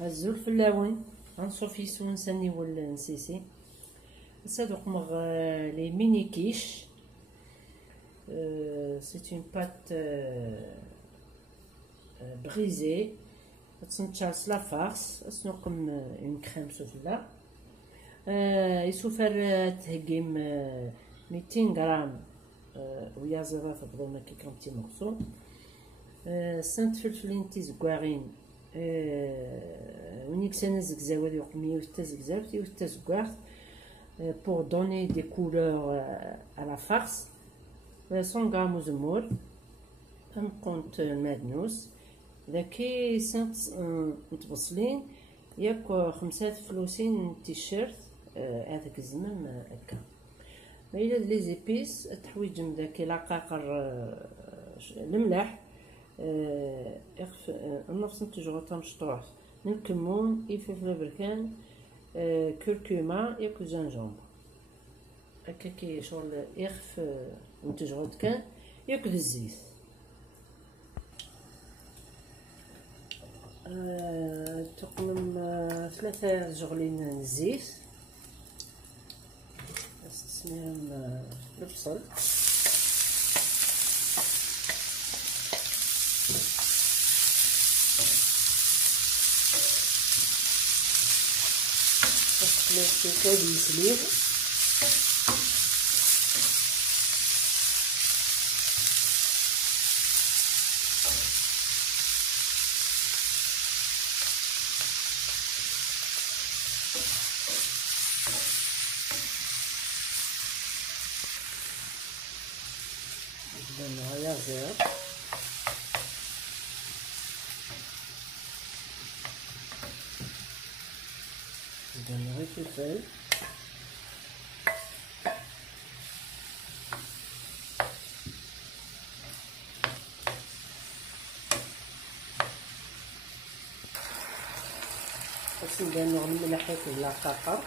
هزو الفلاوين غنصوف يسون سني ولا نسيسي. هسا مغ لي ميني كيش. سي اون بات brisée. تنتشاس لا فارس اسنقم اون كريم سوفلا. يسوفر تهقيم 200 غرام ويا زرا فضلونا كي كرمتي مغسو. سنت فلفلين تيزكواغين ونيك سنة زكزاوات يقمي وستا زكزاوات وستا زكواغ pour donner des couleurs à la farce. 100 غرام زمور نقونت مادنوس ذاكي سنت متبصلين ياك 5 فلوسين تيشيرت هذاك الزمن هكا. ما إلا لي زيبيس تحويجم داكي لاقاقر الملاح نفس نتجرو تنشطوح من الكمون يفلفل البركان كركوما ياك الجنجوم هكا كي شغل يخف نتجرو كان ياك الزيت. تقمم 3 جغلين زيت استسميهم البصل تقليت كادي سليم نهاية زير نهاية الفلفل بس نديرو الملح ولا القاقر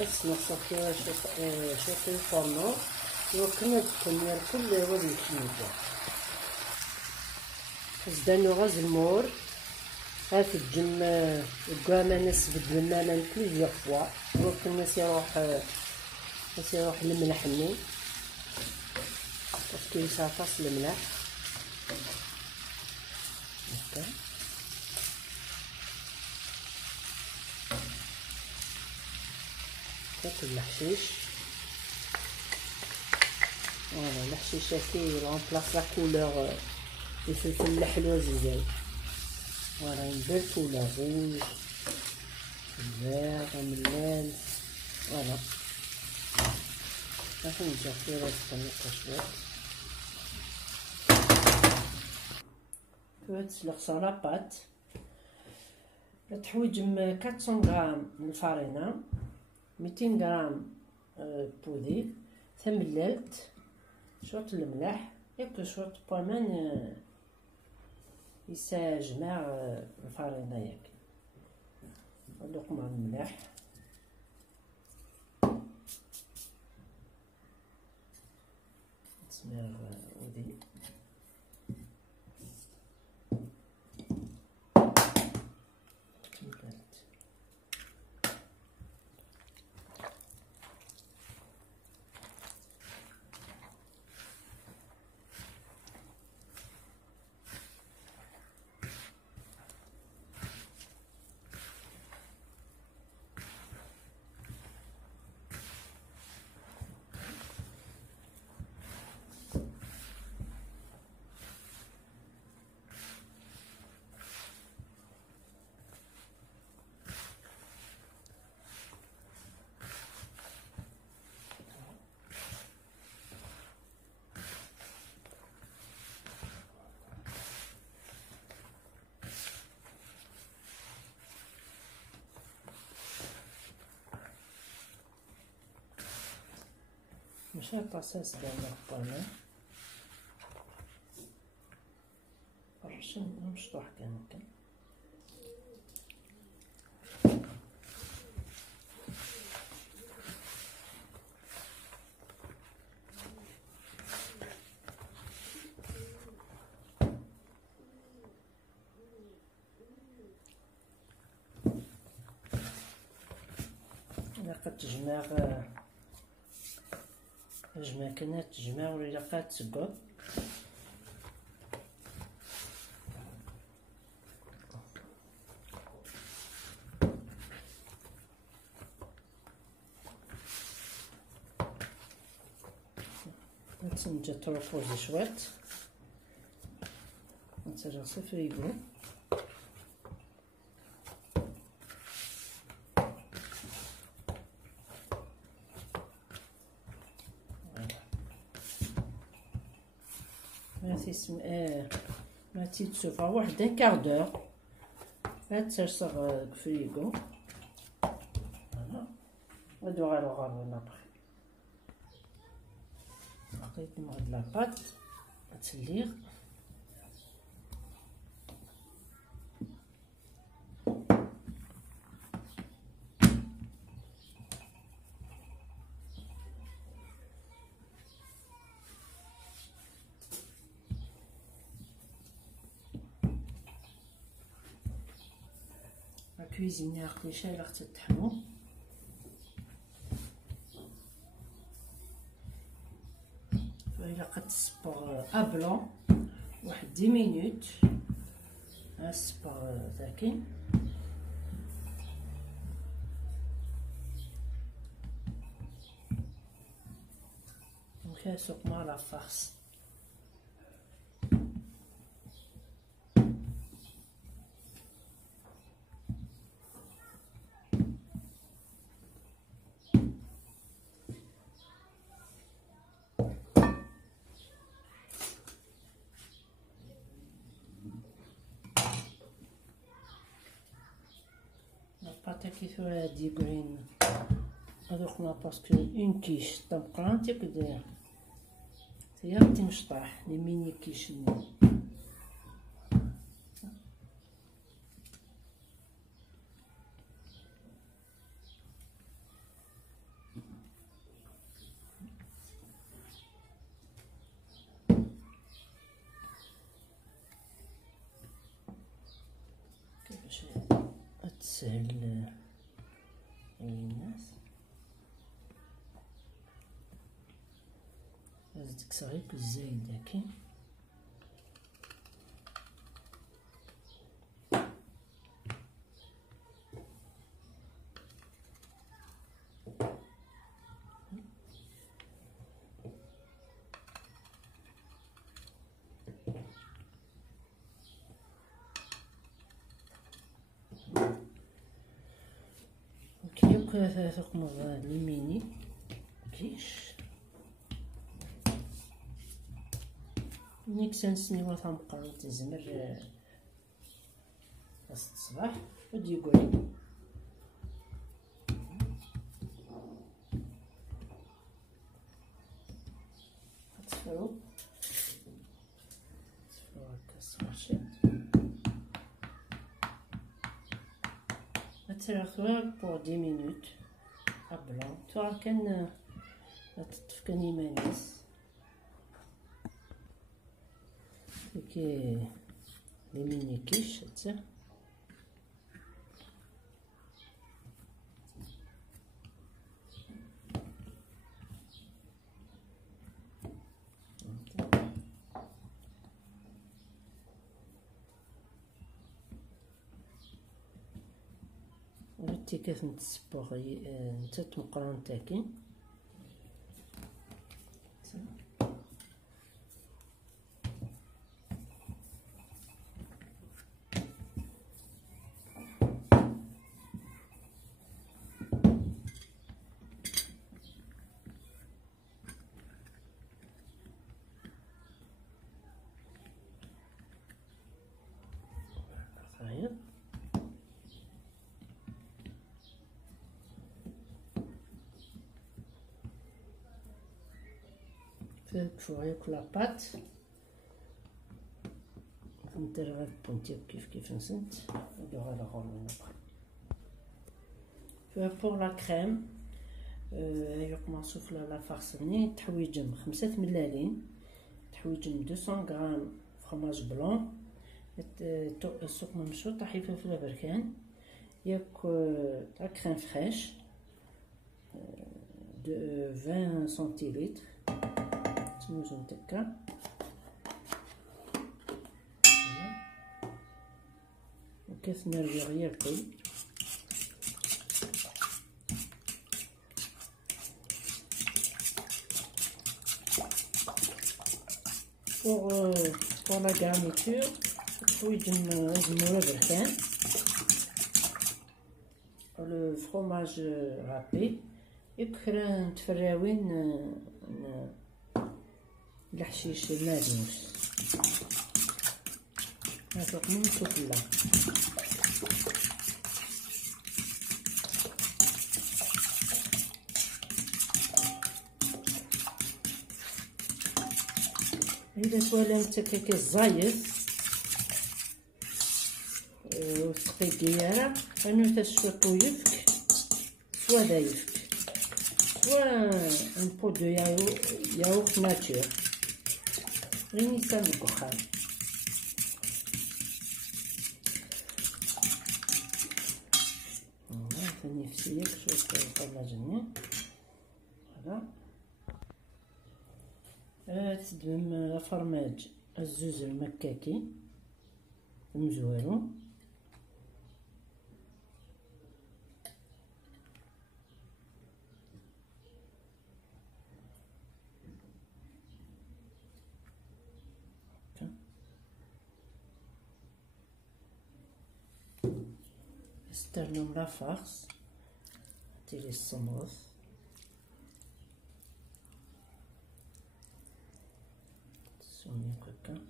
بس نصفيها شوفي الفرن وكنا كنير كل وادي كيميكا زدانو غاز المور هاك الجم الكواما ناس بدلنا من بليزيوغ فوا وكنا يروح الملح مني باسكو يصافص الملح هكا. تاكل الحشيش فوالا الحشيش كي رومبلاص لا كولور الفلفل الحلوة زيزاي فوالا ندير كولور روج الفيغ ملال فوالا راح نجي في راسها نقشوات تسلق لاباط تحويج 400 غرام من الفارينة 200 غرام بودي ثمللت شوط الملح ياك شوط بامان يساجمع الفارينة ياك ندوق مع الملح تسمير ودي مشى طاساس ديال الطامة رشن مشطوح كان هكا كتجمع كانت تجمع ولا إلا بقات تسكر. نتسنى تروفوز شويت نتسرع فريغو. ما تيتسوفا واحد ان كاردور تسرسغ فريغو. ندو غير الغرب لابخي لقيت نوض لاباط تسليغ. كويزيني عقليشة إلا خصها تحمو. فإلا قد تصبغ أبلون واحد 10 مينوت نصبغ ذاكي. نخاسوق مع لا فارس. كيف هادي كاين هذوك باسكو اون كيش طبقان تقدر هي تنشطح لي ميني كيش كيفاش تسهل الناس. لازم تكسري الزايد هاكي. ثقمو لي ميني كيش نيك سنسني واثا مقرن تزمر خاص الصباح ودي يقولي تصفرو هكا الصغاشات ترخوها بور 10 مينوت أبلون توعر كان تتفكني مانيس كي لي ميني كيش هتا هادي كيف نتصبغ نتا تمقران تاكي شوية لا بات ندير غير البونتير كيف نسنت ندير غير الغرون بوغ لا كريم. يقمصو في لا فارسني تحويجم 5 ملالين تحويجم 200 غرام فرماج بلون السوق ممشوط طاحي فلفل بركان ياك تاع كريم فريش 20 سنتيلتر تموزون تكا. وكاس نرجع يرقي pour la garniture. نزموها بالخان le fromage râpé يكثر نتفراوين الحشيش المهروس هذوك من كفله. إذا سوالا نتا كيكي زايد وتقي ديالها أنو تسوطو يفك سوا دا يفك سوا ان بو دو ياورت ناتور غير نيسان الكخان. ثاني فسيك شوف طلاجني هذا تدمم الفرماج الزوز المكاكي مزوارو استعملوا لا فارس تيلي الصموص تسوني هكا.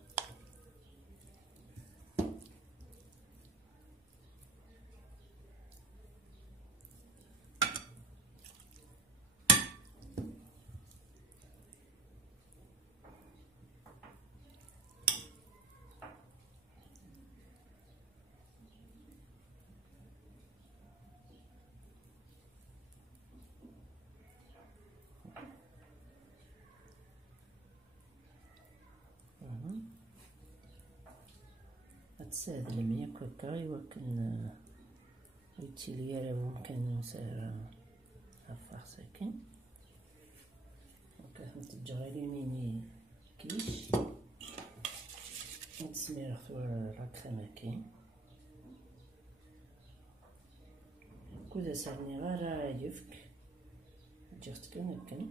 تساعد المية هكا يوكن يتيليا ممكن نسير هفاخ ساكن هكا نتجغالي ميني كيش نتسمير ثوار راكخاماكي كودا ساني غارا يفك جيغت كنكن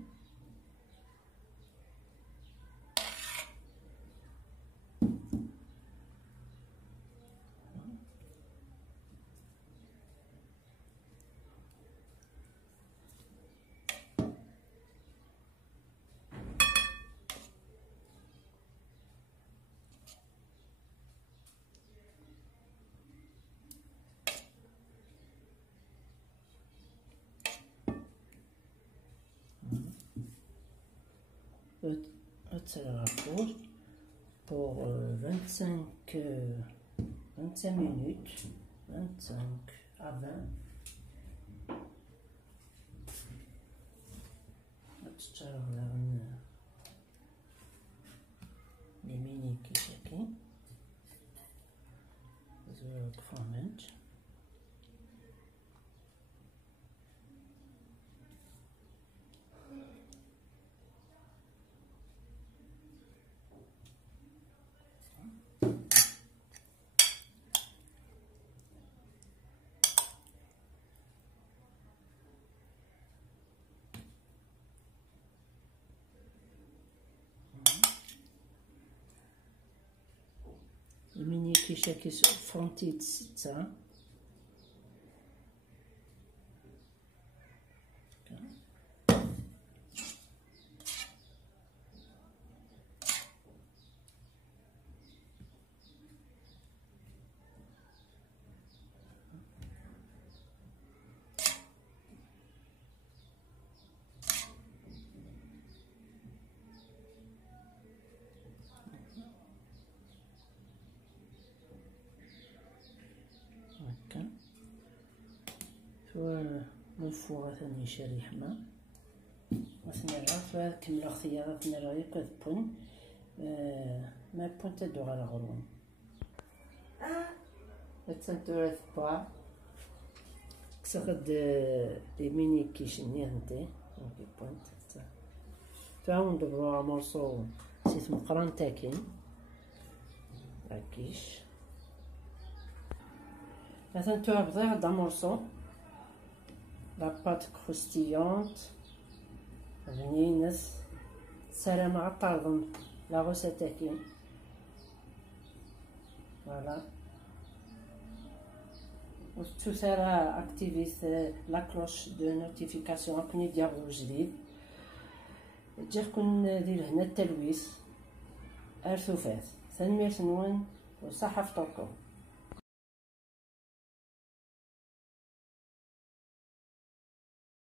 à four pour 25 minutes, 25 à 20. Les mini kishaki, the fromage. الميني كيشاكي فرونتيت 6. الفوغ ثاني شاري حما وثنرى كمل خيارات ثنرى يكاد بون ما بون تدو على غرون تنتورث با كسخد لي ميني كيشني انتي دي بوانت تعاون دبرو مورصو سيت مقران تاكين هاكيش مثلا توابضيع دا مورصو لا بات كروستيونت بنينس سلام عطارضن لا غوسا تاكين فوالا تو سارا اكتيفيت لا كلوش دو نوتيفيكاسيون كوني ديالو جديد تجيكم دير هنا التلويس ارثوفات تنمير نون وصحة فطوركم.